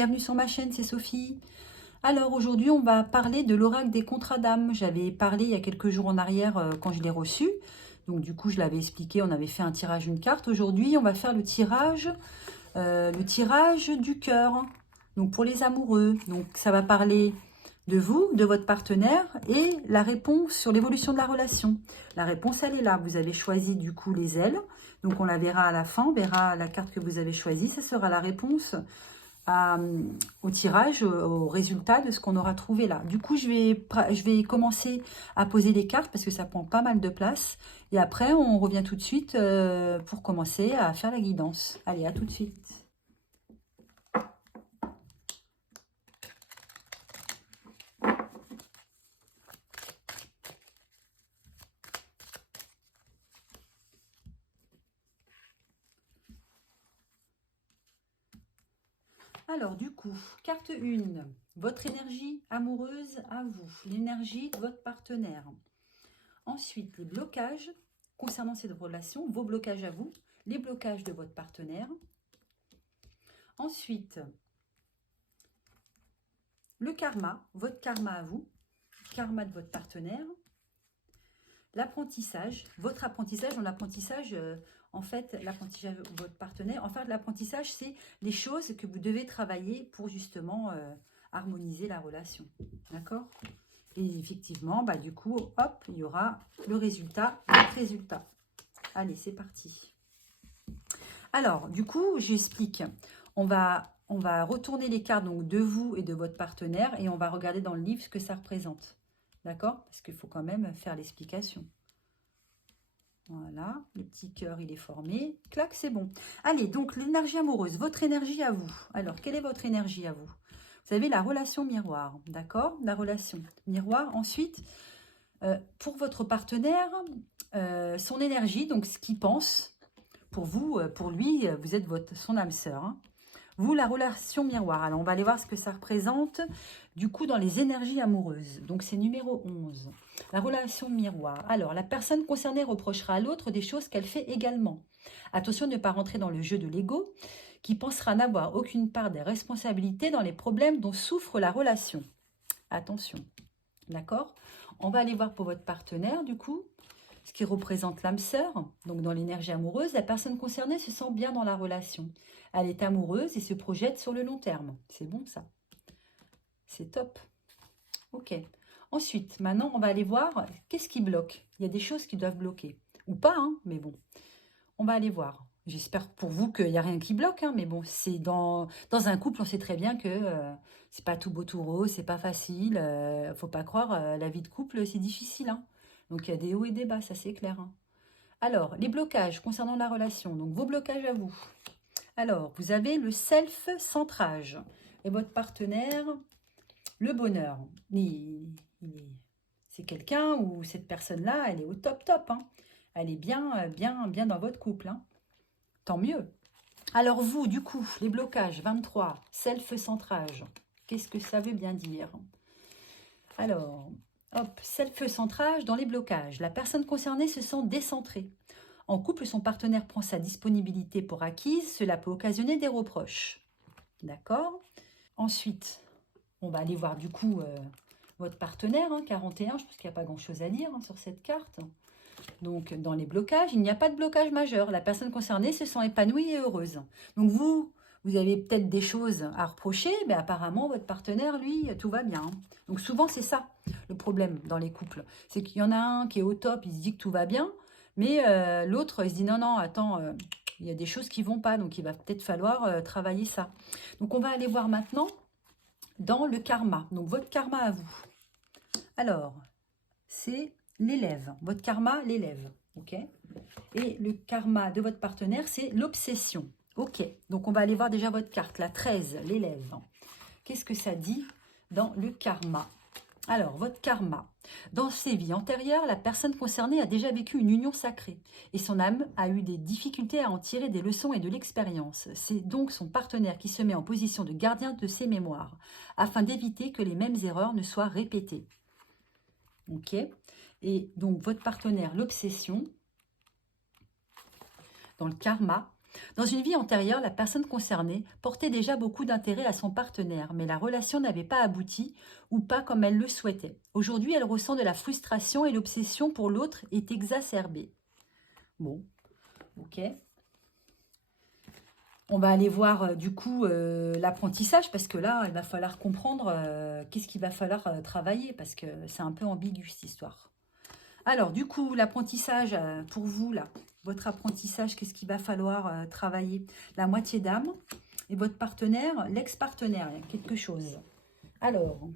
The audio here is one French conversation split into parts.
bienvenue sur ma chaîne, c'est Sophie. Alors aujourd'hui on va parler de l'oracle des contrats d'âme. J'avais parlé il y a quelques jours en arrière quand je l'ai reçu. Donc du coup je l'avais expliqué, on avait fait un tirage d'une carte. Aujourd'hui on va faire le tirage du cœur. Donc pour les amoureux, donc ça va parler de vous, de votre partenaire et la réponse sur l'évolution de la relation. La réponse elle est là, vous avez choisi du coup les ailes. Donc on la verra à la fin, on verra la carte que vous avez choisie, ça sera la réponse au tirage, au résultat de ce qu'on aura trouvé là. Du coup, je vais commencer à poser les cartes parce que ça prend pas mal de place. Et après, on revient tout de suite pour commencer à faire la guidance. Allez, à tout de suite. Alors, du coup, carte 1, votre énergie amoureuse à vous, l'énergie de votre partenaire. Ensuite, les blocages concernant cette relation, vos blocages à vous, les blocages de votre partenaire. Ensuite, le karma, votre karma à vous, karma de votre partenaire. L'apprentissage, votre apprentissage, en fait, l'apprentissage de votre partenaire, en fait, l'apprentissage, c'est les choses que vous devez travailler pour justement harmoniser la relation. D'accord? Et effectivement, bah, du coup, hop, il y aura le résultat, votre résultat. Allez, c'est parti. Alors, du coup, j'explique. On va retourner les cartes donc, de vous et de votre partenaire et on va regarder dans le livre ce que ça représente. D'accord? Parce qu'il faut quand même faire l'explication. Voilà, le petit cœur, il est formé. Clac, c'est bon. Allez, donc l'énergie amoureuse, votre énergie à vous. Alors, quelle est votre énergie à vous? Vous avez la relation miroir, d'accord? La relation miroir. Ensuite, pour votre partenaire, son énergie, donc ce qu'il pense, pour vous, pour lui, vous êtes son âme sœur. Hein. Vous, la relation miroir. Alors, on va aller voir ce que ça représente, du coup, dans les énergies amoureuses. Donc, c'est numéro 11. La relation miroir. Alors, la personne concernée reprochera à l'autre des choses qu'elle fait également. Attention de ne pas rentrer dans le jeu de l'ego, qui pensera n'avoir aucune part des responsabilités dans les problèmes dont souffre la relation. Attention. D'accord? On va aller voir pour votre partenaire, du coup, ce qui représente l'âme sœur. Donc, dans l'énergie amoureuse, la personne concernée se sent bien dans la relation. Elle est amoureuse et se projette sur le long terme. C'est bon, ça. C'est top. Ok. Ensuite, maintenant, on va aller voir qu'est-ce qui bloque. Il y a des choses qui doivent bloquer. Ou pas, hein, mais bon. On va aller voir. J'espère pour vous qu'il n'y a rien qui bloque, hein, mais bon, c'est dans un couple, on sait très bien que c'est pas tout beau tout rose, c'est pas facile. Faut pas croire, la vie de couple, c'est difficile. Hein. Donc, il y a des hauts et des bas, ça c'est clair. Hein. Alors, les blocages concernant la relation. Donc, vos blocages à vous. Alors, vous avez le self-centrage. Et votre partenaire, le bonheur. C'est quelqu'un où cette personne-là, elle est au top top. Hein. Elle est bien dans votre couple. Hein. Tant mieux. Alors vous, du coup, les blocages, 23, self-centrage. Qu'est-ce que ça veut bien dire? Alors, hop, self-centrage dans les blocages. La personne concernée se sent décentrée. En couple, son partenaire prend sa disponibilité pour acquise. Cela peut occasionner des reproches. D'accord? Ensuite, on va aller voir du coup votre partenaire, hein, 41. Je pense qu'il n'y a pas grand-chose à dire hein, sur cette carte. Donc, dans les blocages, il n'y a pas de blocage majeur. La personne concernée se sent épanouie et heureuse. Donc, vous avez peut-être des choses à reprocher, mais apparemment, votre partenaire, lui, tout va bien. Donc, souvent, c'est ça, le problème dans les couples. C'est qu'il y en a un qui est au top, il se dit que tout va bien, mais l'autre, il se dit non, non, attends, il y a des choses qui ne vont pas, donc il va peut-être falloir travailler ça. Donc, on va aller voir maintenant dans le karma. Donc, votre karma à vous. Alors, c'est l'élève. Votre karma, l'élève. Ok. Et le karma de votre partenaire, c'est l'obsession. Ok. Donc, on va aller voir déjà votre carte. La 13, l'élève. Qu'est-ce que ça dit dans le karma? Alors, votre karma. Dans ses vies antérieures, la personne concernée a déjà vécu une union sacrée. Et son âme a eu des difficultés à en tirer des leçons et de l'expérience. C'est donc son partenaire qui se met en position de gardien de ses mémoires, afin d'éviter que les mêmes erreurs ne soient répétées. Ok. Et donc, votre partenaire, l'obsession, dans le karma. Dans une vie antérieure, la personne concernée portait déjà beaucoup d'intérêt à son partenaire, mais la relation n'avait pas abouti ou pas comme elle le souhaitait. Aujourd'hui, elle ressent de la frustration et l'obsession pour l'autre est exacerbée. Bon, ok. On va aller voir du coup l'apprentissage parce que là, il va falloir comprendre qu'est-ce qu'il va falloir travailler parce que c'est un peu ambigu cette histoire. Alors du coup, l'apprentissage pour vous, là, votre apprentissage, qu'est-ce qu'il va falloir travailler? La moitié d'âme et votre partenaire, l'ex-partenaire, il y a quelque chose. Alors,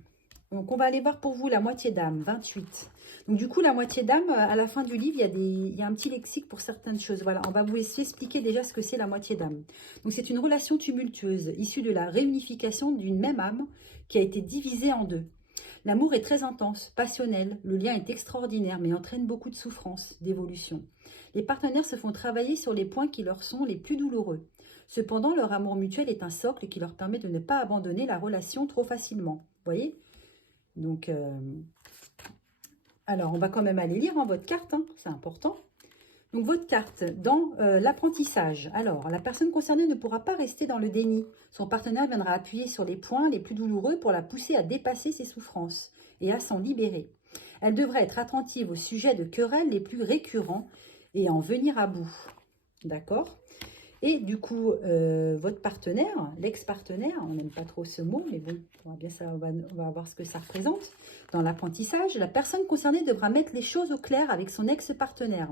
donc on va aller voir pour vous la moitié d'âme, 28. Donc du coup, la moitié d'âme, à la fin du livre, il y a un petit lexique pour certaines choses. Voilà, on va vous expliquer déjà ce que c'est la moitié d'âme. Donc c'est une relation tumultueuse, issue de la réunification d'une même âme qui a été divisée en deux. L'amour est très intense, passionnel, le lien est extraordinaire, mais entraîne beaucoup de souffrance, d'évolution. Les partenaires se font travailler sur les points qui leur sont les plus douloureux. Cependant, leur amour mutuel est un socle qui leur permet de ne pas abandonner la relation trop facilement. Vous voyez? Donc, alors, on va quand même aller lire votre carte, hein, c'est important. Donc, votre carte dans l'apprentissage. Alors, la personne concernée ne pourra pas rester dans le déni. Son partenaire viendra appuyer sur les points les plus douloureux pour la pousser à dépasser ses souffrances et à s'en libérer. Elle devrait être attentive aux sujets de querelles les plus récurrents et en venir à bout. D'accord? Et du coup, votre partenaire, l'ex-partenaire, on n'aime pas trop ce mot, mais bon, on va voir ce que ça représente. Dans l'apprentissage, la personne concernée devra mettre les choses au clair avec son ex-partenaire.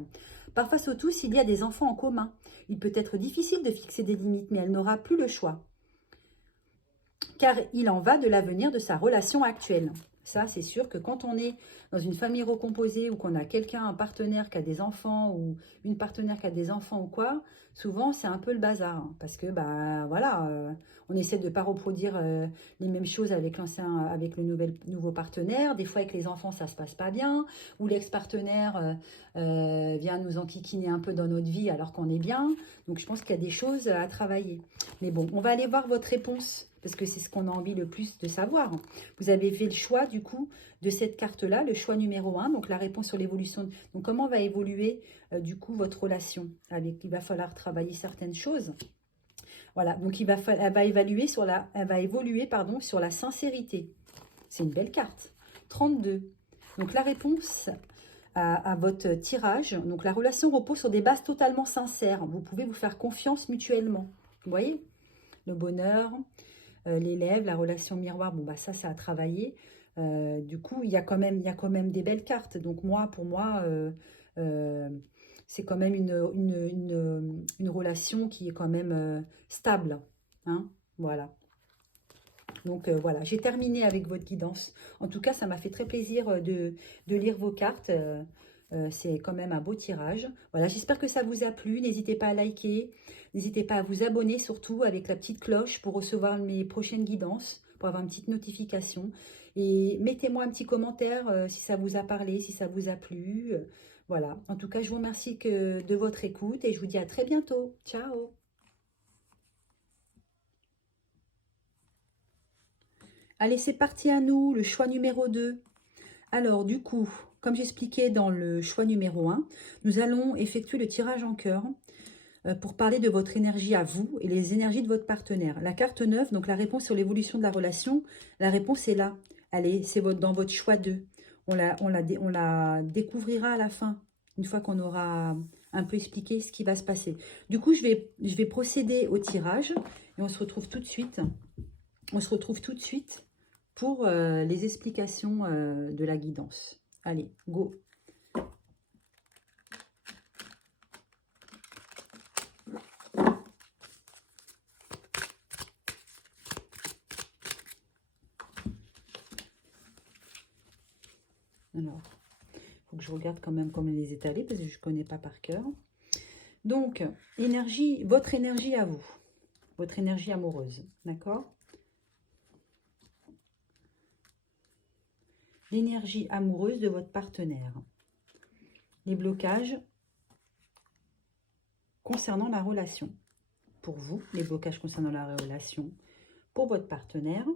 Par face au tout, s'il y a des enfants en commun, il peut être difficile de fixer des limites, mais elle n'aura plus le choix. Car il en va de l'avenir de sa relation actuelle. Ça, c'est sûr que quand on est dans une famille recomposée ou qu'on a quelqu'un, un partenaire qui a des enfants ou une partenaire qui a des enfants ou quoi, souvent c'est un peu le bazar. Hein, parce que, bah voilà, on essaie de ne pas reproduire les mêmes choses avec avec le nouveau partenaire. Des fois, avec les enfants, ça ne se passe pas bien. Ou l'ex-partenaire vient nous enquiquiner un peu dans notre vie alors qu'on est bien. Donc, je pense qu'il y a des choses à travailler. Mais bon, on va aller voir votre réponse parce que c'est ce qu'on a envie le plus de savoir. Vous avez fait le choix, du coup, de cette carte-là, le choix numéro 1, donc la réponse sur l'évolution. Donc, comment va évoluer, du coup, votre relation avec, il va falloir travailler certaines choses. Voilà, donc elle va évoluer sur la sincérité. C'est une belle carte. 32. Donc, la réponse à votre tirage. Donc, la relation repose sur des bases totalement sincères. Vous pouvez vous faire confiance mutuellement. Vous voyez? Le bonheur, l'élève, la relation miroir, bon bah ça a travaillé. Du coup, il y a quand même des belles cartes. Donc moi, pour moi, c'est quand même une relation qui est quand même stable. Hein, voilà. Donc voilà, j'ai terminé avec votre guidance. En tout cas, ça m'a fait très plaisir de lire vos cartes. C'est quand même un beau tirage. Voilà, j'espère que ça vous a plu. N'hésitez pas à liker. N'hésitez pas à vous abonner, surtout avec la petite cloche pour recevoir mes prochaines guidances, pour avoir une petite notification. Et mettez-moi un petit commentaire si ça vous a parlé, si ça vous a plu. Voilà, en tout cas, je vous remercie de votre écoute et je vous dis à très bientôt. Ciao! Allez, c'est parti à nous, le choix numéro 2. Alors, du coup, comme j'expliquais dans le choix numéro 1, nous allons effectuer le tirage en cœur pour parler de votre énergie à vous et les énergies de votre partenaire. La carte 9, donc la réponse sur l'évolution de la relation, la réponse est là. Allez, c'est dans votre choix 2. On la découvrira à la fin, une fois qu'on aura un peu expliqué ce qui va se passer. Du coup, je vais procéder au tirage et on se retrouve tout de suite. On se retrouve tout de suite pour les explications de la guidance. Allez, go! Alors, il faut que je regarde quand même comment les étaler parce que je ne connais pas par cœur. Donc, votre énergie à vous, votre énergie amoureuse, d'accord? L'énergie amoureuse de votre partenaire. Les blocages concernant la relation. Pour vous, les blocages concernant la relation. Pour votre partenaire.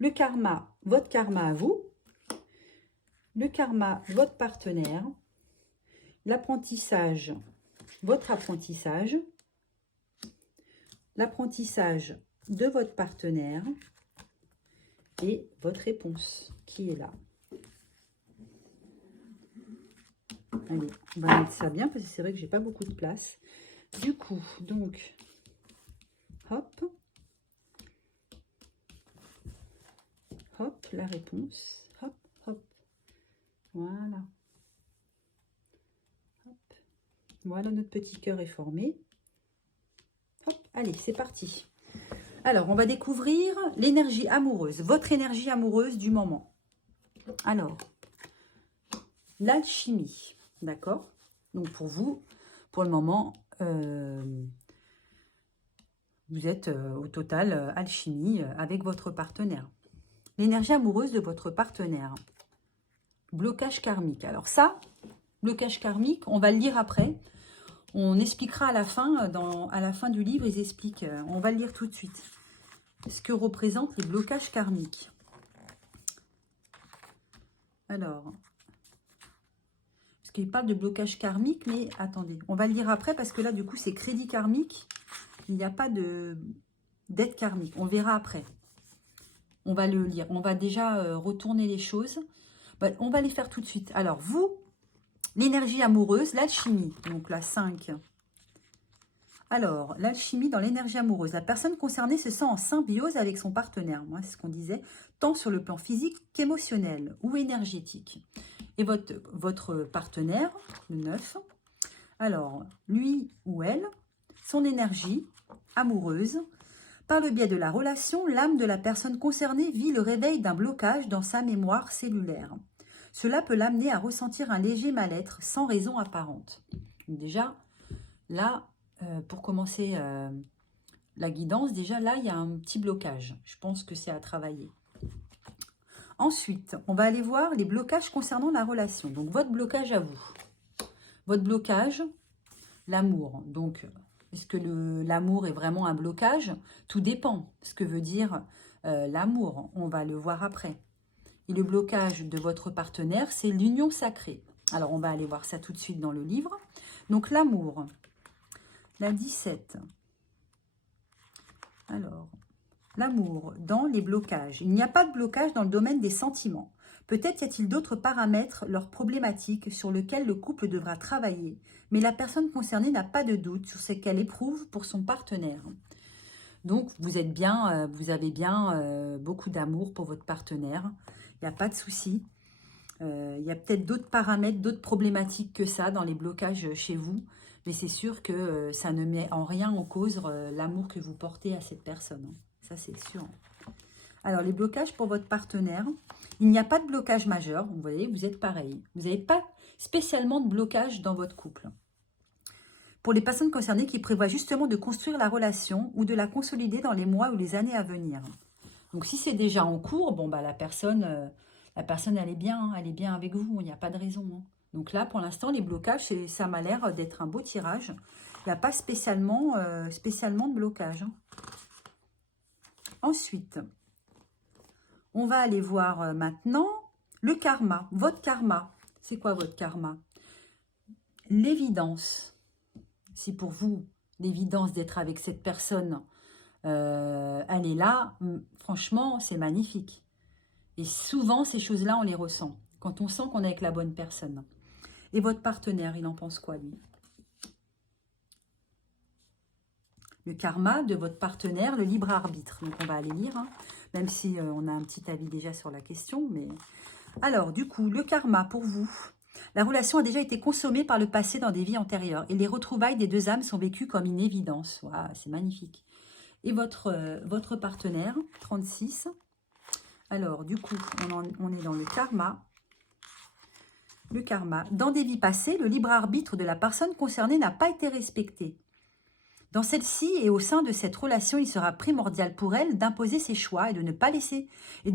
Le karma, votre karma à vous. Le karma, votre partenaire. L'apprentissage, votre apprentissage. l'apprentissage de votre partenaire et votre réponse qui est là. Allez, on va mettre ça bien parce que c'est vrai que j'ai pas beaucoup de place. Du coup, donc, hop, hop, la réponse, hop, hop, voilà. Hop. Voilà, notre petit cœur est formé. Hop, allez, c'est parti. Alors, on va découvrir l'énergie amoureuse, votre énergie amoureuse du moment. Alors, l'alchimie, d'accord? Donc, pour vous, pour le moment, vous êtes au total alchimie avec votre partenaire. L'énergie amoureuse de votre partenaire. Blocage karmique. Alors ça, blocage karmique, on va le lire après. On expliquera à la fin, à la fin du livre, ils expliquent, on va le lire tout de suite, ce que représentent les blocages karmiques. Alors, parce qu'il parle de blocage karmique, mais attendez, on va le lire après, parce que là, du coup, c'est crédit karmique, il n'y a pas de dette karmique, on verra après. On va le lire, on va déjà retourner les choses, on va les faire tout de suite. Alors, vous, l'énergie amoureuse, l'alchimie, donc la 5. Alors, l'alchimie dans l'énergie amoureuse. La personne concernée se sent en symbiose avec son partenaire. Moi, c'est ce qu'on disait, tant sur le plan physique qu'émotionnel ou énergétique. Et votre partenaire, le 9, alors, lui ou elle, son énergie amoureuse, par le biais de la relation, l'âme de la personne concernée vit le réveil d'un blocage dans sa mémoire cellulaire. Cela peut l'amener à ressentir un léger mal-être sans raison apparente. Donc déjà, là, pour commencer la guidance, déjà là, il y a un petit blocage. Je pense que c'est à travailler. Ensuite, on va aller voir les blocages concernant la relation. Donc, votre blocage à vous. Votre blocage, l'amour. Donc, est-ce que l'amour est vraiment un blocage? Tout dépend. Ce que veut dire l'amour. On va le voir après. Et le blocage de votre partenaire, c'est l'union sacrée. Alors, on va aller voir ça tout de suite dans le livre. Donc, l'amour. La 17. Alors, l'amour dans les blocages. Il n'y a pas de blocage dans le domaine des sentiments. Peut-être y a-t-il d'autres paramètres, leurs problématiques, sur lesquels le couple devra travailler. Mais la personne concernée n'a pas de doute sur ce qu'elle éprouve pour son partenaire. Donc, vous êtes bien, vous avez bien beaucoup d'amour pour votre partenaire. Il n'y a pas de souci. Il y a peut-être d'autres paramètres, d'autres problématiques que ça dans les blocages chez vous. Mais c'est sûr que ça ne met en rien en cause l'amour que vous portez à cette personne. Ça, c'est sûr. Alors, les blocages pour votre partenaire. Il n'y a pas de blocage majeur. Vous voyez, vous êtes pareil. Vous n'avez pas spécialement de blocage dans votre couple. Pour les personnes concernées qui prévoient justement de construire la relation ou de la consolider dans les mois ou les années à venir. Donc, si c'est déjà en cours, bon, bah, la personne, elle est bien, hein, elle est bien avec vous. Il n'y a pas de raison. Hein. Donc là, pour l'instant, les blocages, ça m'a l'air d'être un beau tirage. Il n'y a pas spécialement de blocage. Hein. Ensuite, on va aller voir maintenant le karma. Votre karma, c'est quoi votre karma? L'évidence. Si pour vous, l'évidence d'être avec cette personne, elle est là, franchement, c'est magnifique. Et souvent, ces choses-là, on les ressent. Quand on sent qu'on est avec la bonne personne. Et votre partenaire, il en pense quoi, lui? Le karma de votre partenaire, le libre arbitre. Donc, on va aller lire, hein, même si on a un petit avis déjà sur la question. Mais alors, du coup, le karma pour vous. La relation a déjà été consommée par le passé dans des vies antérieures. Et les retrouvailles des deux âmes sont vécues comme une évidence. Wow, c'est magnifique. Et votre partenaire, 36. Alors, du coup, on est dans le karma. Le karma. Dans des vies passées, le libre arbitre de la personne concernée n'a pas été respecté. Dans celle-ci et au sein de cette relation, il sera primordial pour elle d'imposer ses choix et de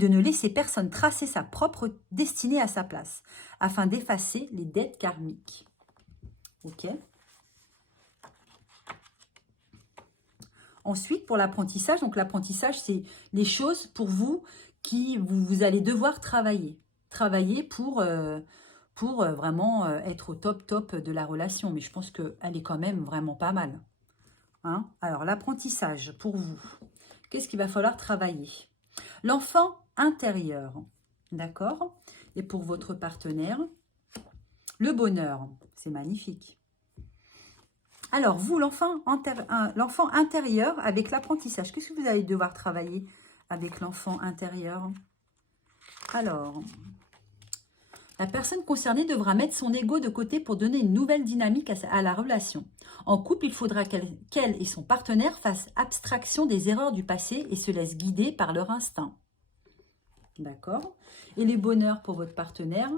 ne laisser personne tracer sa propre destinée à sa place, afin d'effacer les dettes karmiques. Ok. Ensuite, pour l'apprentissage, donc l'apprentissage, c'est les choses pour vous qui vous allez devoir travailler. Travailler pour vraiment être au top de la relation. Mais je pense qu'elle est quand même vraiment pas mal. Hein? Alors, l'apprentissage pour vous. Qu'est-ce qu'il va falloir travailler? L'enfant intérieur. D'accord? Et pour votre partenaire, le bonheur. C'est magnifique. Alors, vous, l'enfant intérieur avec l'apprentissage. Qu'est-ce que vous allez devoir travailler avec l'enfant intérieur? Alors, la personne concernée devra mettre son ego de côté pour donner une nouvelle dynamique à la relation. En couple, il faudra qu'elle et son partenaire fassent abstraction des erreurs du passé et se laissent guider par leur instinct. D'accord? Et le bonheur pour votre partenaire?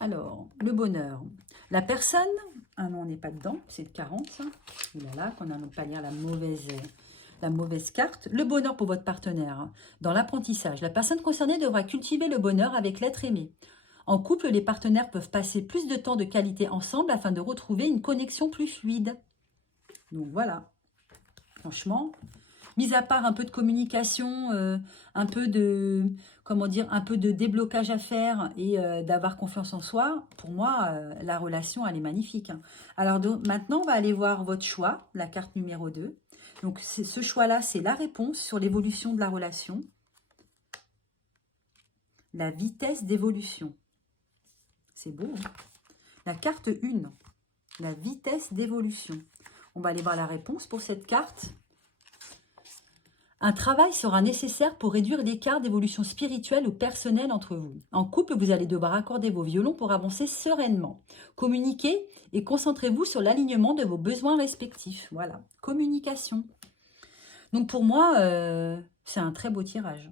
Alors, le bonheur. La personne... Ah non, on n'est pas dedans, c'est de 40. Ouh là là, qu'on n'a pas lire la mauvaise carte. Le bonheur pour votre partenaire. Dans l'apprentissage, la personne concernée devra cultiver le bonheur avec l'être aimé. En couple, les partenaires peuvent passer plus de temps de qualité ensemble afin de retrouver une connexion plus fluide. Donc voilà, franchement, mis à part un peu de communication, un peu de, comment dire, un peu de déblocage à faire et d'avoir confiance en soi, pour moi, la relation, elle est magnifique. Hein. Alors maintenant, on va aller voir votre choix, la carte numéro 2. Donc ce choix-là, c'est la réponse sur l'évolution de la relation. La vitesse d'évolution. C'est beau. Hein? La carte 1, la vitesse d'évolution. On va aller voir la réponse pour cette carte. Un travail sera nécessaire pour réduire l'écart d'évolution spirituelle ou personnelle entre vous. En couple, vous allez devoir accorder vos violons pour avancer sereinement. Communiquez et concentrez-vous sur l'alignement de vos besoins respectifs. Voilà, communication. Donc pour moi, c'est un très beau tirage.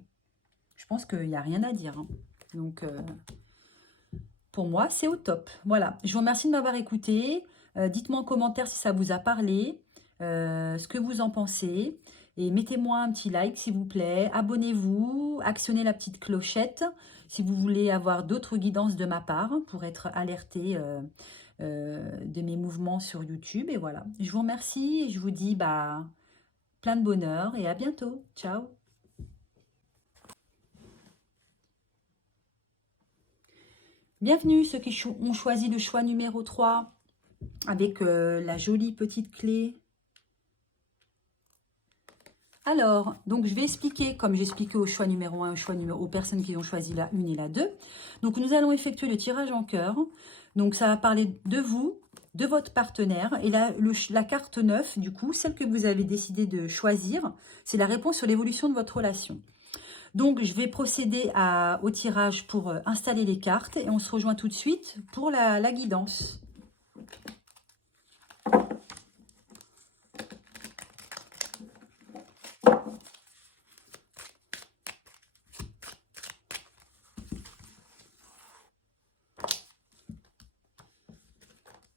Je pense qu'il n'y a rien à dire. Hein. Donc pour moi, c'est au top. Voilà, je vous remercie de m'avoir écouté. Dites-moi en commentaire si ça vous a parlé, ce que vous en pensez. Et mettez-moi un petit like, s'il vous plaît. Abonnez-vous, actionnez la petite clochette si vous voulez avoir d'autres guidances de ma part pour être alerté de mes mouvements sur YouTube. Et voilà, je vous remercie et je vous dis plein de bonheur et à bientôt. Ciao. Bienvenue ceux qui ont choisi le choix numéro 3 avec la jolie petite clé. Alors, donc je vais expliquer, comme j'ai expliqué au choix numéro 1, aux personnes qui ont choisi la 1 et la 2. Donc, nous allons effectuer le tirage en cœur. Donc, ça va parler de vous, de votre partenaire. Et la carte 9, du coup, celle que vous avez décidé de choisir, c'est la réponse sur l'évolution de votre relation. Donc, je vais procéder au tirage pour installer les cartes. Et on se rejoint tout de suite pour la guidance.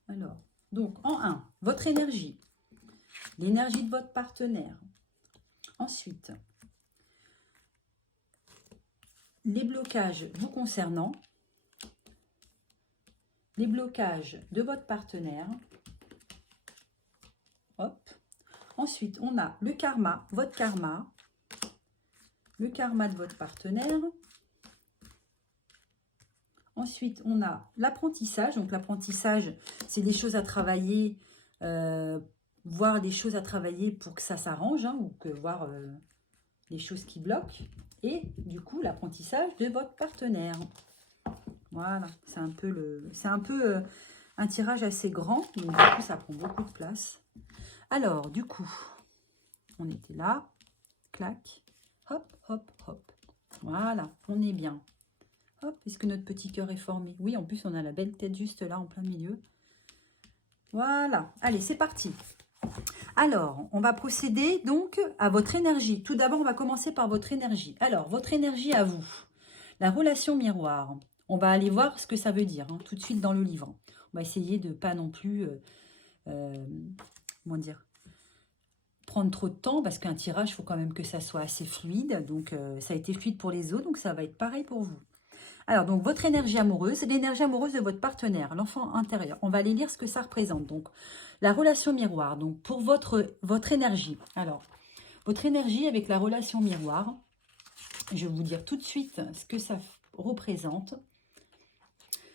Alors, donc en 1, votre énergie, l'énergie de votre partenaire. Ensuite, les blocages vous concernant, les blocages de votre partenaire. Hop. Ensuite, on a le karma, votre karma, le karma de votre partenaire. Ensuite, on a l'apprentissage. Donc, l'apprentissage, c'est des choses à travailler, voir des choses à travailler pour que ça s'arrange, hein, ou que voir les choses qui bloquent. Et du coup, l'apprentissage de votre partenaire. Voilà, c'est un peu, un tirage assez grand. Donc, du coup, ça prend beaucoup de place. Alors, du coup, on était là. Clac. Hop, hop, hop. Voilà, on est bien. Hop, est-ce que notre petit cœur est formé? Oui, en plus, on a la belle tête juste là, en plein milieu. Voilà. Allez, c'est parti. Alors, on va procéder donc à votre énergie. Tout d'abord, on va commencer par votre énergie. Alors, votre énergie à vous. La relation miroir. On va aller voir ce que ça veut dire, hein, tout de suite dans le livre. On va essayer de pas non plus, comment dire, prendre trop de temps, parce qu'un tirage, il faut quand même que ça soit assez fluide. Donc, ça a été fluide pour les autres, donc ça va être pareil pour vous. Alors, donc, votre énergie amoureuse, l'énergie amoureuse de votre partenaire, l'enfant intérieur. On va aller lire ce que ça représente. Donc, la relation miroir. Donc, pour votre énergie. Alors, votre énergie avec la relation miroir, je vais vous dire tout de suite ce que ça représente.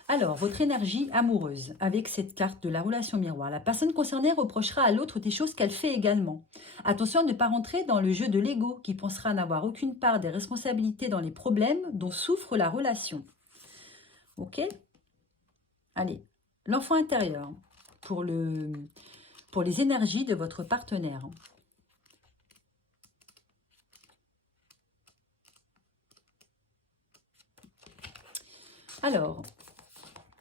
Alors, votre énergie amoureuse, avec cette carte de la relation miroir. La personne concernée reprochera à l'autre des choses qu'elle fait également. Attention à ne pas rentrer dans le jeu de l'ego, qui pensera n'avoir aucune part des responsabilités dans les problèmes dont souffre la relation. Ok? Allez, l'enfant intérieur, pour les énergies de votre partenaire. Alors,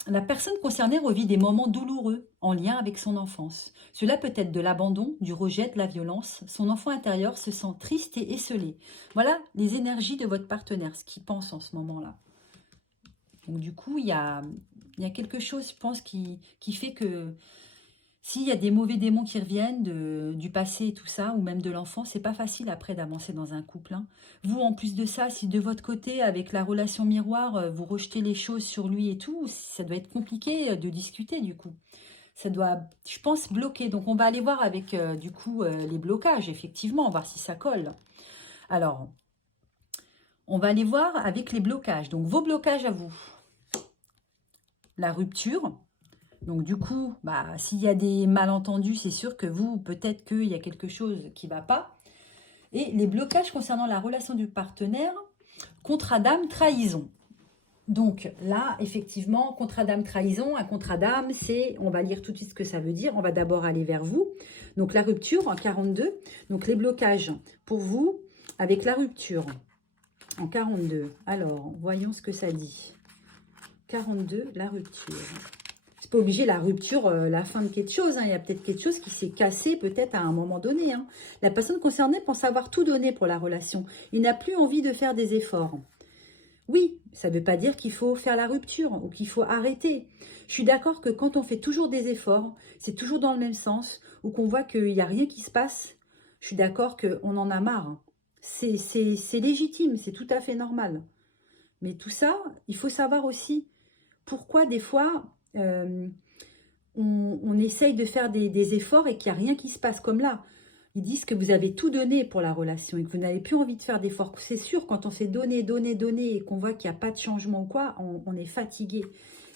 la personne concernée revit des moments douloureux en lien avec son enfance. Cela peut être de l'abandon, du rejet, de la violence. Son enfant intérieur se sent triste et esselé. Voilà les énergies de votre partenaire, ce qu'il pense en ce moment-là. Donc du coup, il y a quelque chose, je pense, qui fait que s'il y a des mauvais démons qui reviennent du passé et tout ça, ou même de l'enfant, c'est pas facile après d'avancer dans un couple. Hein. Vous, en plus de ça, si de votre côté, avec la relation miroir, vous rejetez les choses sur lui et tout, ça doit être compliqué de discuter du coup. Ça doit, je pense, bloquer. Donc on va aller voir avec du coup les blocages, effectivement, voir si ça colle. Alors, on va aller voir avec les blocages. Donc vos blocages à vous. La rupture. Donc du coup, s'il y a des malentendus, c'est sûr que vous, peut-être qu'il y a quelque chose qui ne va pas. Et les blocages concernant la relation du partenaire, contrat d'âme, trahison. Donc là, effectivement, contrat d'âme, trahison, un contrat d'âme, c'est, on va lire tout de suite ce que ça veut dire. On va d'abord aller vers vous. Donc la rupture en 42. Donc les blocages pour vous avec la rupture en 42. Alors, voyons ce que ça dit. 42, la rupture. C'est pas obligé la rupture, la fin de quelque chose. Hein. Il y a peut-être quelque chose qui s'est cassé peut-être à un moment donné. Hein. La personne concernée pense avoir tout donné pour la relation. Il n'a plus envie de faire des efforts. Oui, ça ne veut pas dire qu'il faut faire la rupture ou qu'il faut arrêter. Je suis d'accord que quand on fait toujours des efforts, c'est toujours dans le même sens, ou qu'on voit qu'il n'y a rien qui se passe, je suis d'accord qu'on en a marre. C'est légitime, c'est tout à fait normal. Mais tout ça, il faut savoir aussi pourquoi des fois on essaye de faire des efforts et qu'il n'y a rien qui se passe comme là. Ils disent que vous avez tout donné pour la relation et que vous n'avez plus envie de faire d'efforts. C'est sûr, quand on fait donner, donner, donner et qu'on voit qu'il n'y a pas de changement ou quoi, on est fatigué.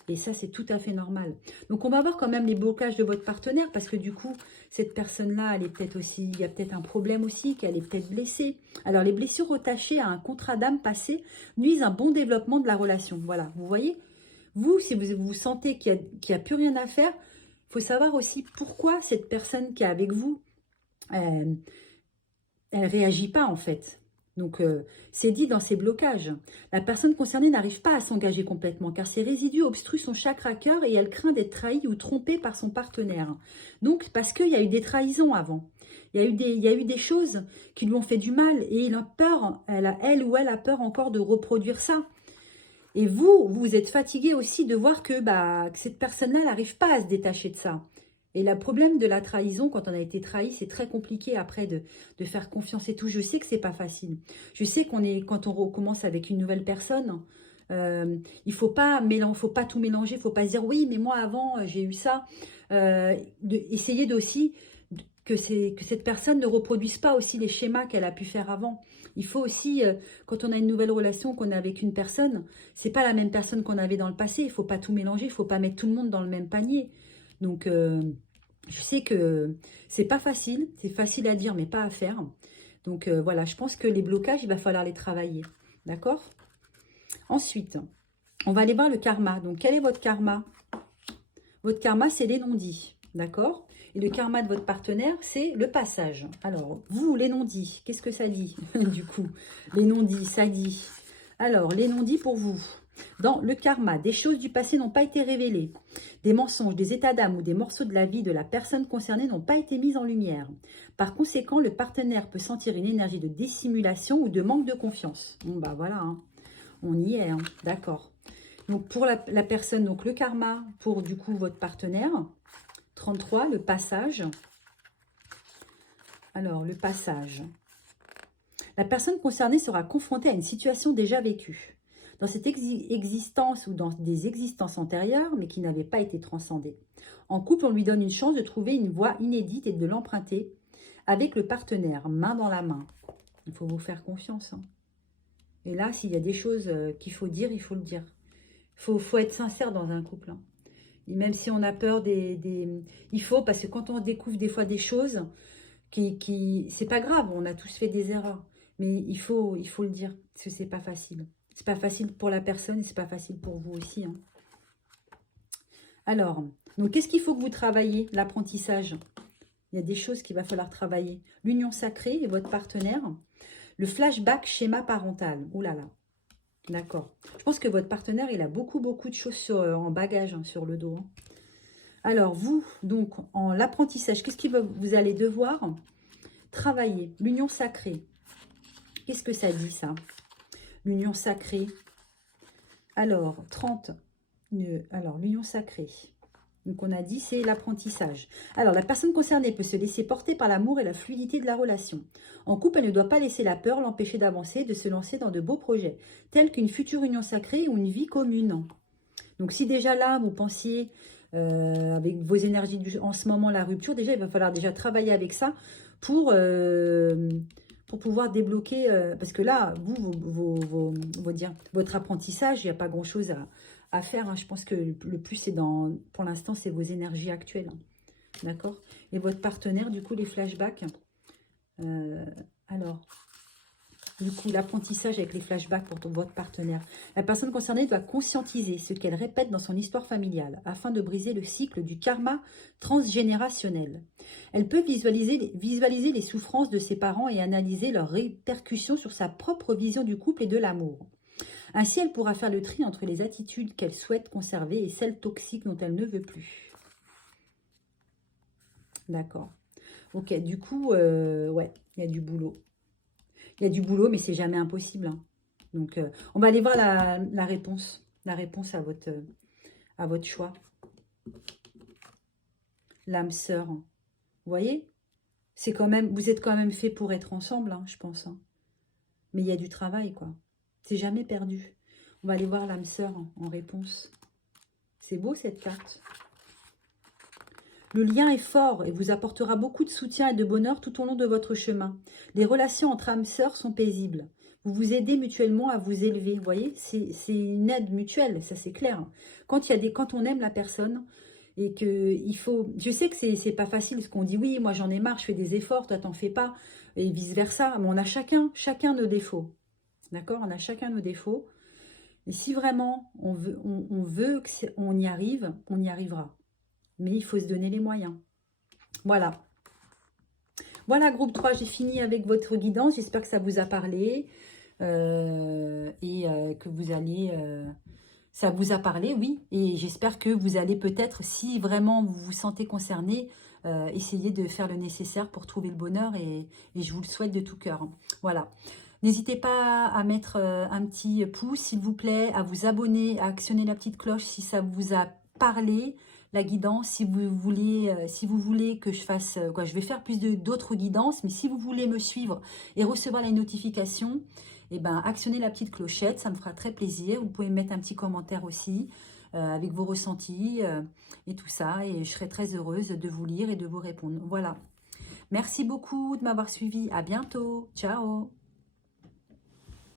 Et ça, c'est tout à fait normal. Donc, on va voir quand même les blocages de votre partenaire parce que du coup, cette personne-là, elle est peut-être aussi, il y a peut-être un problème aussi, qu'elle est peut-être blessée. Alors, les blessures attachées à un contrat d'âme passé nuisent à un bon développement de la relation. Voilà, vous voyez? Vous, si vous sentez qu'il n'y a plus rien à faire, il faut savoir aussi pourquoi cette personne qui est avec vous, elle ne réagit pas en fait. Donc, c'est dit dans ces blocages. La personne concernée n'arrive pas à s'engager complètement car ses résidus obstruent son chakra cœur et elle craint d'être trahie ou trompée par son partenaire. Donc, parce qu'il y a eu des trahisons avant. Il y a eu des choses qui lui ont fait du mal et il a peur, elle a peur encore de reproduire ça. Et vous êtes fatigué aussi de voir que cette personne-là n'arrive pas à se détacher de ça. Et le problème de la trahison, quand on a été trahi, c'est très compliqué après de faire confiance et tout. Je sais que c'est pas facile. Je sais quand on recommence avec une nouvelle personne, il faut pas tout mélanger. Il faut pas se dire oui, mais moi avant j'ai eu ça. Essayer aussi que cette personne ne reproduise pas aussi les schémas qu'elle a pu faire avant. Il faut aussi, quand on a une nouvelle relation, qu'on a avec une personne, c'est pas la même personne qu'on avait dans le passé. Il faut pas tout mélanger, il faut pas mettre tout le monde dans le même panier. Donc, je sais que c'est pas facile. C'est facile à dire, mais pas à faire. Donc, voilà, je pense que les blocages, il va falloir les travailler. D'accord? Ensuite, on va aller voir le karma. Donc, quel est votre karma? Votre karma, c'est les non-dits. D'accord? Et le karma de votre partenaire, c'est le passage. Alors, vous, les non-dits, qu'est-ce que ça dit du coup? Les non-dits, ça dit. Alors, les non-dits pour vous. Dans le karma, des choses du passé n'ont pas été révélées. Des mensonges, des états d'âme ou des morceaux de la vie de la personne concernée n'ont pas été mis en lumière. Par conséquent, le partenaire peut sentir une énergie de dissimulation ou de manque de confiance. Bon, voilà, hein. On y est, hein. D'accord. Donc, pour la personne, donc le karma pour, du coup, votre partenaire. 33, le passage. Alors, le passage. La personne concernée sera confrontée à une situation déjà vécue. Dans cette existence ou dans des existences antérieures, mais qui n'avaient pas été transcendées. En couple, on lui donne une chance de trouver une voie inédite et de l'emprunter avec le partenaire, main dans la main. Il faut vous faire confiance. Hein. Et là, s'il y a des choses qu'il faut dire, il faut le dire. Faut être sincère dans un couple, hein. Et même si on a peur il faut, parce que quand on découvre des fois des choses, c'est pas grave, on a tous fait des erreurs. Mais il faut le dire, parce que c'est pas facile. C'est pas facile pour la personne et c'est pas facile pour vous aussi, hein. Alors, donc qu'est-ce qu'il faut que vous travaillez? L'apprentissage. Il y a des choses qu'il va falloir travailler. L'union sacrée et votre partenaire. Le flashback schéma parental. Ouh là là. D'accord. Je pense que votre partenaire, il a beaucoup de choses en bagage, hein, sur le dos, hein. Alors, vous, donc, en l'apprentissage, qu'est-ce que vous allez devoir travailler? L'union sacrée. Qu'est-ce que ça dit, ça? L'union sacrée. Alors, 30. Alors, l'union sacrée. Donc, on a dit, c'est l'apprentissage. Alors, la personne concernée peut se laisser porter par l'amour et la fluidité de la relation. En couple, elle ne doit pas laisser la peur l'empêcher d'avancer, de se lancer dans de beaux projets, tels qu'une future union sacrée ou une vie commune. Donc, si déjà là, vous pensiez, avec vos énergies en ce moment, la rupture, déjà, il va falloir déjà travailler avec ça pour pouvoir débloquer, parce que là, votre apprentissage, il n'y a pas grand-chose à faire, hein. Je pense que le plus, c'est pour l'instant, c'est vos énergies actuelles, hein. D'accord? Et votre partenaire, du coup, les flashbacks. Alors, du coup, l'apprentissage avec les flashbacks pour votre partenaire. La personne concernée doit conscientiser ce qu'elle répète dans son histoire familiale afin de briser le cycle du karma transgénérationnel. Elle peut visualiser les souffrances de ses parents et analyser leurs répercussions sur sa propre vision du couple et de l'amour. Ainsi, elle pourra faire le tri entre les attitudes qu'elle souhaite conserver et celles toxiques dont elle ne veut plus. D'accord. Ok, du coup, ouais, il y a du boulot. Il y a du boulot, mais c'est jamais impossible, hein. Donc, on va aller voir la réponse. La réponse à votre choix. L'âme sœur. Vous voyez? Vous êtes quand même fait pour être ensemble, hein, je pense, hein. Mais il y a du travail, quoi. C'est jamais perdu. On va aller voir l'âme sœur en réponse. C'est beau, cette carte. Le lien est fort et vous apportera beaucoup de soutien et de bonheur tout au long de votre chemin. Les relations entre âmes sœurs sont paisibles. Vous vous aidez mutuellement à vous élever. Vous voyez, c'est une aide mutuelle, ça c'est clair. Quand on aime la personne et que il faut... Je sais que c'est pas facile parce qu'on dit oui, moi j'en ai marre, je fais des efforts, toi t'en fais pas, et vice-versa. Mais on a chacun nos défauts. D'accord? On a chacun nos défauts. Et si vraiment on veut qu'on y arrive, on y arrivera. Mais il faut se donner les moyens. Voilà. Voilà, groupe 3, j'ai fini avec votre guidance. J'espère que ça vous a parlé. Que vous allez... ça vous a parlé, oui. Et j'espère que vous allez peut-être, si vraiment vous vous sentez concerné, essayer de faire le nécessaire pour trouver le bonheur. Et je vous le souhaite de tout cœur. Voilà. N'hésitez pas à mettre un petit pouce, s'il vous plaît, à vous abonner, à actionner la petite cloche si ça vous a parlé. La guidance, si vous voulez que je fasse, je vais faire plus d'autres guidances, mais si vous voulez me suivre et recevoir les notifications, eh ben, actionnez la petite clochette, ça me fera très plaisir. Vous pouvez mettre un petit commentaire aussi, avec vos ressentis et tout ça, et je serai très heureuse de vous lire et de vous répondre. Voilà. Merci beaucoup de m'avoir suivi. À bientôt. Ciao.